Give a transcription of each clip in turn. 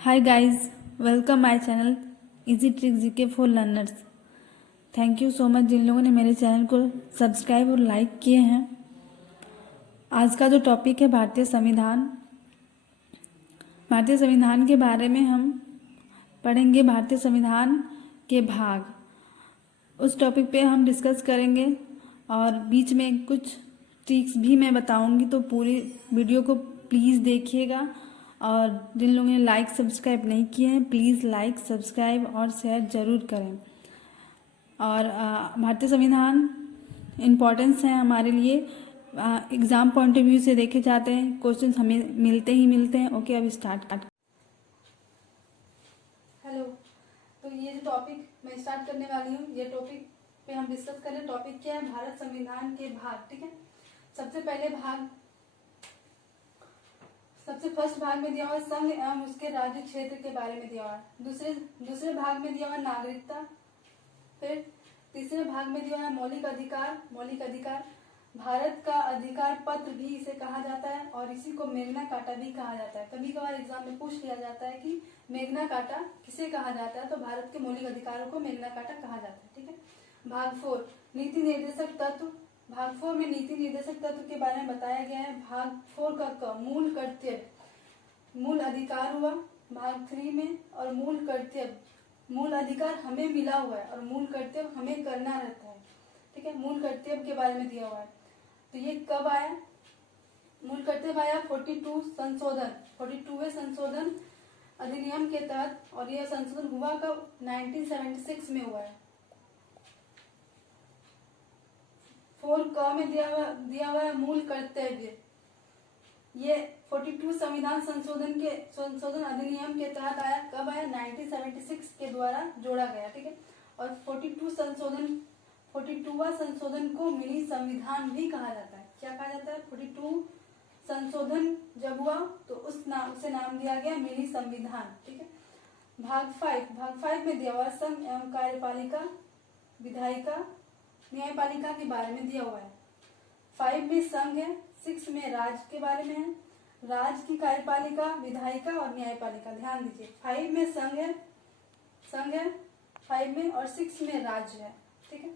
Hi guys, welcome my channel Easy Tricks GK for Learners। Thank you so much जिन लोगों ने मेरे channel को सब्सक्राइब और लाइक किए हैं। आज का जो टॉपिक है भारतीय संविधान। भारतीय संविधान के बारे में हम पढ़ेंगे, भारतीय संविधान के भाग। उस टॉपिक पे हम डिस्कस करेंगे और बीच में कुछ ट्रिक्स भी मैं बताऊंगी, तो पूरी वीडियो को प्लीज़ देखिएगा। और जिन लोगों ने लाइक सब्सक्राइब नहीं किए हैं, प्लीज़ लाइक सब्सक्राइब और शेयर ज़रूर करें। और भारतीय संविधान इम्पोर्टेंस है हमारे लिए, एग्ज़ाम पॉइंट ऑफ व्यू से देखे जाते हैं, क्वेश्चन हमें मिलते हैं। ओके, अब स्टार्ट। हेलो, तो ये जो टॉपिक मैं स्टार्ट करने वाली हूँ, ये टॉपिक पे हम डिस्कस करें। टॉपिक क्या है? भारत संविधान के भाग। ठीक है, सबसे फर्स्ट भाग में दिया हुआ है संघ एवं उसके राज्य क्षेत्र के बारे में दिया हुआ है। दूसरे भाग में दिया हुआ है नागरिकता। फिर तीसरे भाग में दिया हुआ है मौलिक अधिकार। भारत का अधिकार पत्र भी इसे कहा जाता है और इसी को मेग्ना कार्टा भी कहा जाता है। कभी कभार एग्जाम में पूछ लिया जाता है कि मेग्ना कार्टा किसे कहा जाता है, तो भारत के मौलिक अधिकारों को मेग्ना कार्टा कहा जाता है। ठीक है, भाग 4 नीति निर्देशक तत्व। भाग 4 में नीति निर्देशक तत्व के बारे में बताया गया है। भाग 4 का मूल कर्तव्य, मूल अधिकार हुआ भाग 3 में, और मूल कर्तव्य, मूल अधिकार हमें मिला हुआ है और मूल कर्तव्य हमें करना रहता है। ठीक है, मूल कर्तव्य के बारे में दिया हुआ है। तो ये कब आया? मूल कर्तव्य आया 42वें संशोधन अधिनियम के तहत, और यह संशोधन हुआ कब? 1976 में हुआ है। 4 में दिया हुआ है मूल कर्तव्य। ये 42 संविधान संशोधन अधिनियम के तहत आया। कब आया? 1976 के द्वारा जोड़ा गया। ठीक है, और 42वां संशोधन को मिनी संविधान भी कहा जाता है। क्या कहा जाता है? 42 संशोधन जब हुआ तो उसे नाम दिया गया मिनी संविधान। ठीक है, भाग 5 में दिया हुआ संघ एवं कार्यपालिका, विधायिका, न्यायपालिका के बारे में दिया हुआ है। 5 में संघ है, 6 में राज्य के बारे में है। राज्य की कार्यपालिका, विधायिका और न्यायपालिका। ध्यान दीजिए, 5 में संघ है 5 में, और 6 में राज्य है। ठीक है,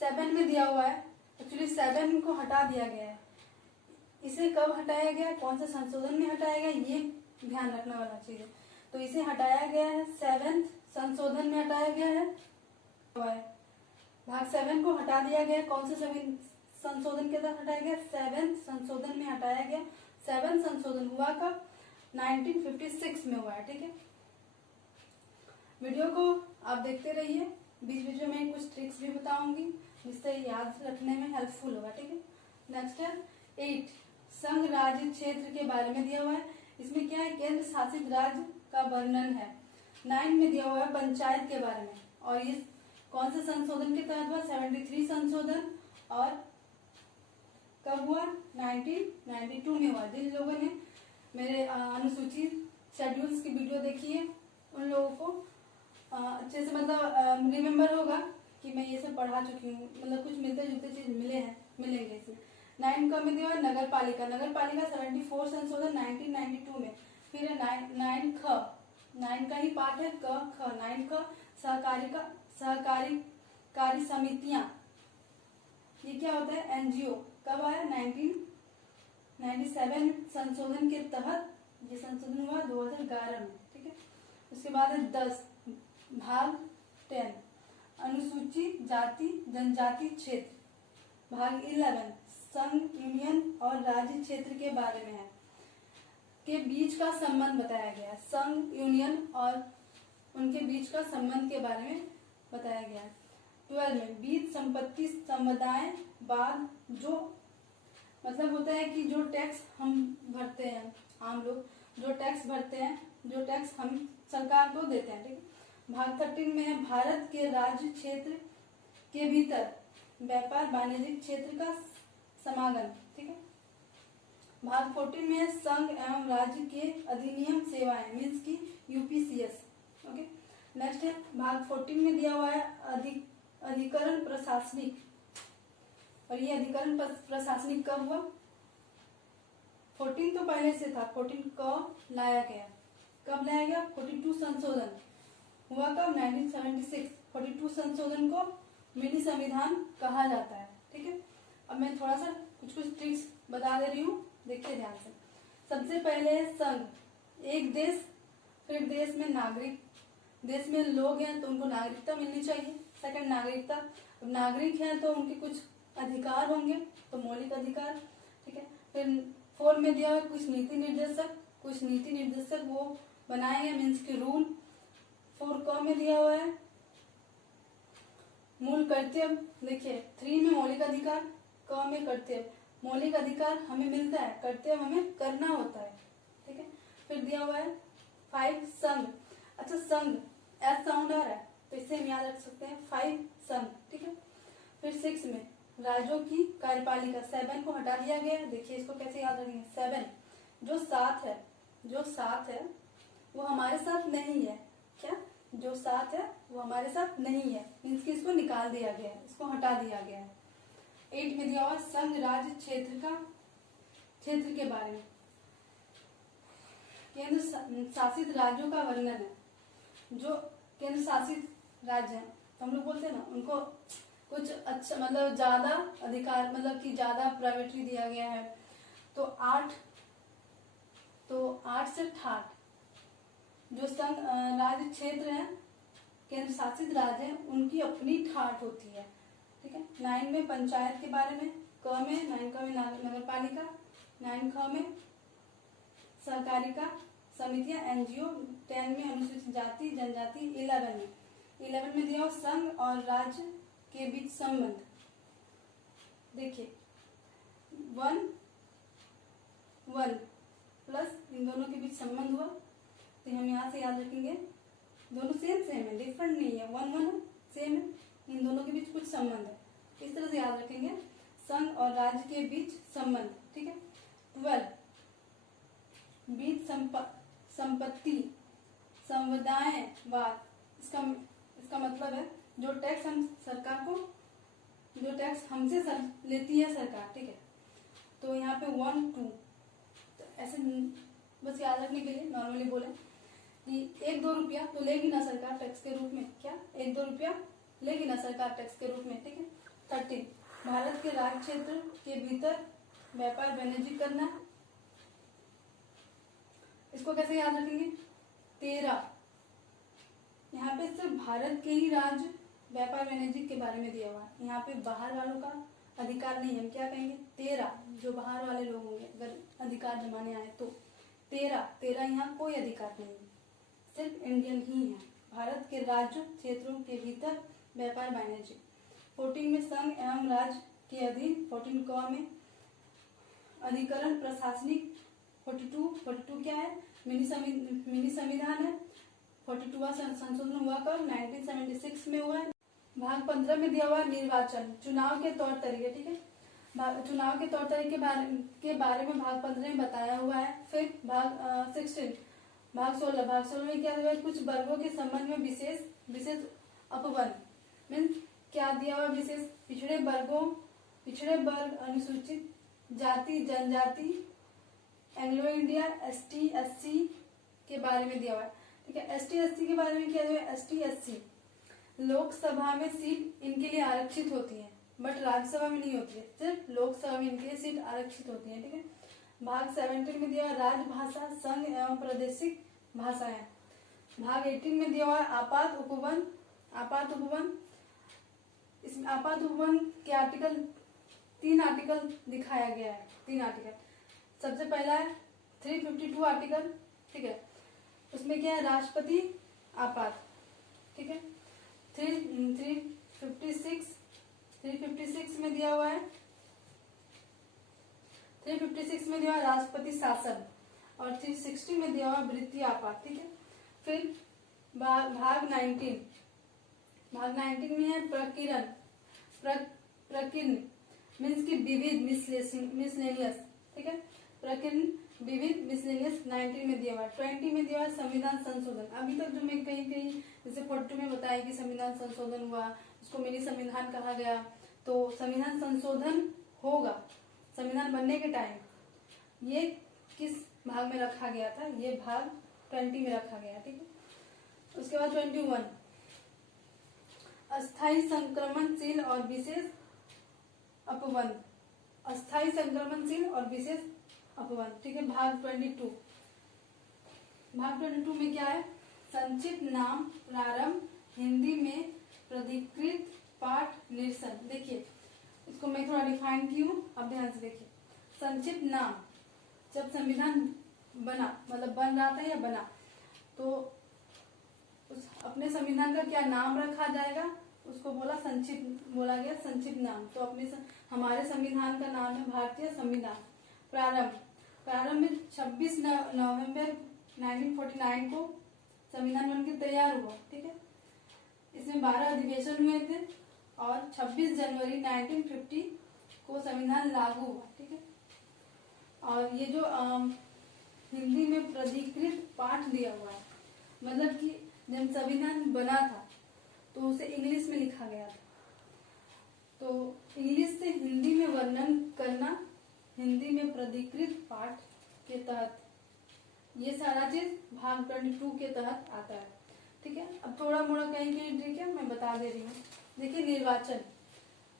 7 में दिया हुआ है, एक्चुअली 7 को हटा दिया गया है। इसे कब हटाया गया, कौन से संशोधन में हटाया गया, ये ध्यान रखने वाला चीज है। तो इसे हटाया गया है 7 संशोधन में हटाया गया है। भाग 7 को हटा दिया गया। कौन से संशोधन के तहत हटाया गया? 7 संशोधन में हटाया गया। 7 संशोधन हुआ कब? 1956 में हुआ है। ठीक है, वीडियो को आप देखते रहिए, बीच में कुछ ट्रिक्स भी बताऊंगी जिससे याद रखने में हेल्पफुल होगा। ठीक है, नेक्स्ट है 8 संघ राज्य क्षेत्र के बारे में दिया हुआ है। इसमें क्या है? केंद्र शासित राज्य का वर्णन है। 9 में दिया हुआ है पंचायत के बारे में, और ये कौन से संशोधन के तहत हुआ? 73 संशोधन, और कब हुआ? 1992 में हुआ। जिन लोगों ने मेरे अनुसूचित शेड्यूल्स की वीडियो देखी है, उन लोगों को अच्छे से मतलब रिमेम्बर होगा कि मैं ये सब पढ़ा चुकी हूँ, मतलब कुछ मिलते जुलते चीज मिलेंगे इसमें। 9 का में दिया हुआ नगर पालिका 74 संशोधन 1992 में। फिर 9 का ही पार्ट है, ख 9 का सहकारी समितियां, ये क्या होता है? एनजीओ। कब आया? 1997 संशोधन के तहत ये संशोधन हुआ 2011 में। ठीक है, उसके बाद है 10 भाग 10 अनुसूचित जाति जनजाति क्षेत्र। भाग 11 संघ, यूनियन और राज्य क्षेत्र के बारे में है, के बीच का संबंध बताया गया है। संघ, यूनियन और उनके बीच का संबंध के बारे में बताया गया है। 12 में बीज संपत्ति समुदाय बाद, जो मतलब होता है कि जो टैक्स हम भरते हैं, आम लोग जो टैक्स भरते हैं, जो टैक्स हम सरकार को देते हैं। ठीक है, भाग 13 में है भारत के राज्य क्षेत्र के भीतर व्यापार वाणिज्यिक क्षेत्र का समागम। ठीक है, भाग 14 में है संघ एवं राज्य के अधिनियम सेवाएं, मीन्स की यूपीसीएस। ओके, नेक्स्ट है भाग 14 में दिया हुआ है अधिकरण प्रशासनिक, और ये अधिकरण प्रशासनिक कब हुआ? 14 तो पहले से था, 14 को लाया गया। कब लाया गया? 42 संशोधन हुआ कब? 1976। 42 संशोधन को मिनी संविधान कहा जाता है। ठीक है, अब मैं थोड़ा सा कुछ ट्रिक्स बता दे रही हूँ, देखिए ध्यान से। सबसे पहले है संघ, एक देश, फिर देश में नागरिक, देश में लोग हैं तो उनको नागरिकता मिलनी चाहिए। सेकंड नागरिकता, नागरिक हैं तो उनके कुछ अधिकार होंगे, तो मौलिक अधिकार। ठीक है, फिर 4 में दिया हुआ कुछ नीति निर्देशक, कुछ नीति निर्देशक वो बनाए हैं, मीन्स के रूल। 4 क में दिया हुआ है मूल कर्तव्य। देखिए 3 में मौलिक अधिकार, क में कर्तव्य। मौलिक अधिकार हमें मिलता है, कर्तव्य हमें करना होता है। ठीक है, फिर दिया हुआ है 5 संघ। अच्छा संघ एस साउंड आ रहा है तो इससे हम याद रख सकते हैं 5 संघ। ठीक है, फिर 6 में राज्यों की कार्यपालिका, 7 को हटा दिया गया। देखिए इसको कैसे याद रखेंगे, 7 जो 7 है, जो 7 है वो हमारे साथ नहीं है। क्या? जो 7 है वो हमारे साथ नहीं है, मीन्स कि इसको निकाल दिया गया है, इसको हटा दिया गया है। 8 में दिया हुआ संघ राज्य क्षेत्र का, क्षेत्र के बारे में केंद्र शासित राज्यों का वर्णन है। जो केंद्र शासित राज्य है तो हम लोग बोलते हैं ना, उनको कुछ अच्छा मतलब ज्यादा अधिकार, मतलब कि ज्यादा प्रायोरिटी दिया गया है। तो 8 से 68 जो संघ राज्य क्षेत्र है, केंद्र शासित राज्य है, उनकी अपनी ठाट होती है। ठीक है, 9 में पंचायत के बारे में, क में 9 क में नगर पालिका, 9 ख में सहकारिता समितियां एनजीओ, 10 में अनुसूचित जाति जनजाति, 11 में दिया संघ और राज्य के बीच संबंध। देखिए 1 प्लस इन दोनों के बीच संबंध हुआ, तो हम यहाँ से याद रखेंगे दोनों सेम है, डिफरेंट नहीं है। 1 सेम है, इन दोनों के बीच कुछ संबंध है, इस तरह से याद रखेंगे संघ और राज्य के बीच संबंध। ठीक है, 12 बीच संपत्ति संविदायवाद। इसका मतलब है जो टैक्स हम सरकार को, जो टैक्स हमसे लेती है सरकार। ठीक है, तो यहाँ पे 1 2 तो ऐसे बस याद रखने के लिए नॉर्मली बोले कि 1-2 रुपया तो लेगी ना सरकार टैक्स के रूप में। क्या? 1-2 रुपया लेगी ना सरकार टैक्स के रूप में। ठीक है, 13 भारत के राज्य क्षेत्र के भीतर व्यापार वाणिज्य करना। इसको कैसे याद रखेंगे? 13 यहाँ पे सिर्फ भारत के ही राज्य व्यापार वाणिज्य के बारे में दिया हुआ है, यहाँ पे बाहर वालों का अधिकार नहीं है। क्या कहेंगे? 13 जो बाहर वाले लोग होंगे अगर अधिकार जमाने आए तो 13 यहाँ कोई अधिकार नहीं है, सिर्फ इंडियन ही है। भारत के राज्य क्षेत्रों के भीतर व्यापार वाणिज्य। 14 में संघ एवं राज्य के अधीन, 14 क में अधिकरण प्रशासनिक। 42 क्या है? मिनी संविधान है। 42वां संशोधन हुआ कब? 1976 में हुआ है। भाग 15 में दिया हुआ निर्वाचन, चुनाव के तौर तरीके। ठीक है, चुनाव के तौर तरीके के बारे में भाग 15 में बताया हुआ है। फिर भाग 16 में क्या दिया? कुछ वर्गों के संबंध में विशेष अपवन, मीन्स क्या दिया हुआ? विशेष पिछड़े वर्ग, अनुसूचित जाति जनजाति, एंग्लो इंडिया, ST SC के बारे में दिया हुआ है। ठीक है, ST SC के बारे में क्या दिया? ST SC लोकसभा में सीट इनके लिए आरक्षित होती है, बट राज्यसभा में नहीं होती है, सिर्फ लोकसभा में इनके लिए सीट आरक्षित होती है। ठीक है, भाग 17 में दिया राजभाषा संघ एवं प्रादेशिक भाषाएं। भाग 18 में दिया हुआ आपात उपवन। इसमें आपात उपवन के 3 आर्टिकल दिखाया गया है। 3 आर्टिकल, सबसे पहला है 352 आर्टिकल। ठीक है, उसमें क्या है? राष्ट्रपति आपात। ठीक है, 356 में दिया हुआ है, 356 में दिया हुआ राष्ट्रपति शासन, और 360 में दिया हुआ वृत्तीय आपात। ठीक है, फिर भाग 19 में है प्रकीर्णन मीन्स की विविध, मिसलेनियस। ठीक है, प्रकीर्णन विविध मिसलेनियस 19 में दिया हुआ है। 20 में दिया हुआ संविधान संशोधन। अभी तक जो मैं कहीं जैसे 42 में बताया कि संविधान संशोधन हुआ, उसको मिनी संविधान कहा गया। तो संविधान संशोधन होगा संविधान बनने के टाइम, ये किस भाग में रखा गया था? ये भाग 20 में रखा गया, ठीक है। उसके बाद 21 अस्थायी संक्रमणशील और विशेष अपवन, अस्थायी संक्रमणशील और विशेष अपवन, ठीक है। भाग 22 में क्या है, संक्षिप्त नाम प्रारंभ, हिंदी में प्राधिकृत पाठ निरसन। देखिए इसको मैं थोड़ा डिफाइन की हूँ, अब ध्यान से देखिए। संक्षिप्त नाम, जब संविधान बना, मतलब बन रहा था या बना, तो उस अपने संविधान का क्या नाम रखा जाएगा, उसको संक्षिप्त बोला गया, संक्षिप्त नाम। तो हमारे संविधान का नाम है भारतीय संविधान। प्रारंभ में 26 नवंबर 1949 को संविधान बनकर तैयार हुआ, ठीक है। इसमें 12 अधिवेशन हुए थे और 26 जनवरी 1950 को संविधान लागू हुआ, ठीक है। और ये जो हिंदी में प्राधिकृत पाठ दिया हुआ है, मतलब कि जब संविधान बना था तो उसे इंग्लिश में लिखा गया था, तो इंग्लिश से हिंदी में वर्णन करना हिंदी में प्राधिकृत पाठ के तहत, ये सारा चीज भाग 22 के तहत आता है, ठीक है। अब थोड़ा मोड़ा कहीं ठीक है, मैं बता दे रही हूँ। देखिए निर्वाचन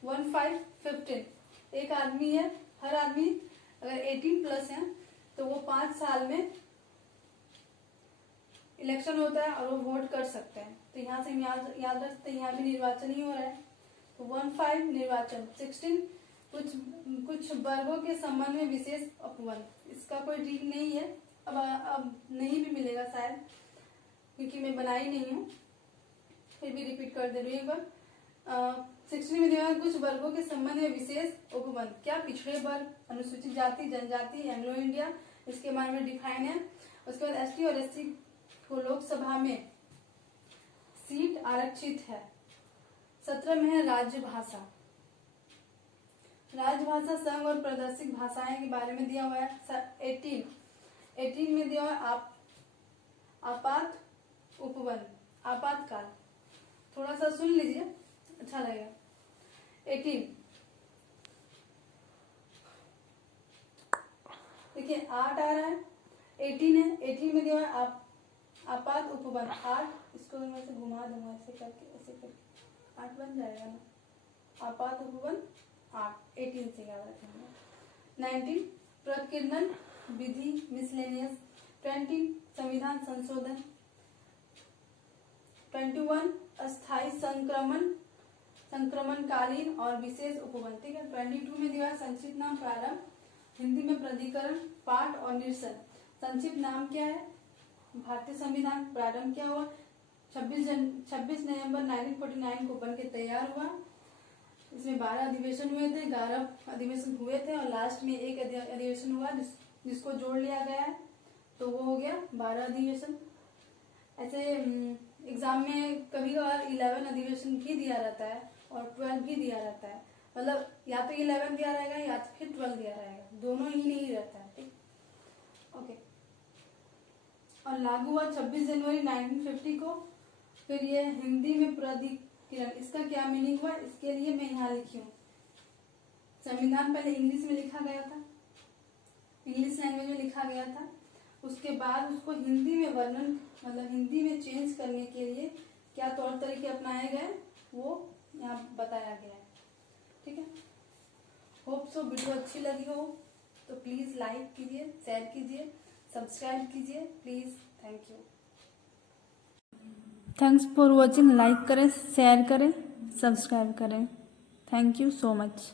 1515, एक आदमी है, हर आदमी अगर 18+ है तो वो 5 साल में इलेक्शन होता है और वो वोट कर सकते हैं। तो यहाँ से याद रख सकते हैं, यहाँ भी निर्वाचन ही हो रहा है। तो 15 निर्वाचन। 16 कुछ वर्गों के संबंध में विशेष अपवन, इसका कोई ठीक नहीं है, अब नहीं भी मिलेगा शायद, क्योंकि मैं बनाई नहीं हूँ, फिर भी रिपीट कर दे रही हूँ एक बार। 16 में दिया कुछ वर्गों के संबंध में विशेष उपवन, क्या पिछड़े वर्ग, अनुसूचित जाति, जनजाति, एंग्लो इंडिया, इसके बारे में डिफाइन है। उसके बाद एसटी और एससी को लोकसभा में सीट आरक्षित है। 17 में है राजभाषा, राजभाषा संघ और प्रादेशिक भाषाएं के बारे में दिया हुआ है। 18 में दिया हुआ है आपात उपवन, आपातकाल, थोड़ा सा सुन लीजिए अच्छा लगेगा। 18 देखिए 8 आ रहा है, 18 है, 18 में दिया है आपात उपवन 8, इसको मैं से घुमा दूंगा ऐसे करके 8 बन जाएगा ना। आपात उपवन 8, 18 से याद रखेंगे। 19 प्रकीर्णन विधि मिसलेनियस। 20 संविधान संशोधन। 21 अस्थायी संक्रमणकालीन और विशेष उपवन, ठीक है। 22 में दिया संक्षिप्त नाम प्रारंभ, हिंदी में प्राधिकरण पाठ और निरसन। संक्षिप्त नाम क्या है, भारतीय संविधान। प्रारंभ क्या हुआ, 26 नवंबर 1949 को बनके तैयार हुआ। इसमें 12 अधिवेशन हुए थे, 11 अधिवेशन हुए थे और लास्ट में एक अधिवेशन हुआ जिसको जोड़ लिया गया है, तो वो हो गया 12 अधिवेशन। ऐसे एग्जाम में कभी कभार 11 अधिवेशन भी दिया रहता है और 12 भी दिया रहता है, मतलब या तो 11 दिया रहेगा या तो फिर 12 दिया रहेगा, दोनों ही नहीं रहता है, ठीक। ओके, और लागू हुआ 26 जनवरी 1950 को। फिर ये हिंदी में प्राधिकरण, इसका क्या मीनिंग हुआ, इसके लिए मैं यहाँ लिखी हूँ। संविधान पहले इंग्लिश में लिखा गया था, इंग्लिश लैंग्वेज में लिखा गया था, उसके बाद उसको हिंदी में वर्णन, मतलब हिंदी में चेंज करने के लिए क्या तौर तरीके अपनाए गए वो यहाँ बताया गया है, ठीक है। होप सो वीडियो अच्छी लगी हो तो प्लीज लाइक कीजिए, शेयर कीजिए, सब्सक्राइब कीजिए please. Thank you. Thanks for watching. Like करें, शेयर करें, सब्सक्राइब करें। Thank you so much.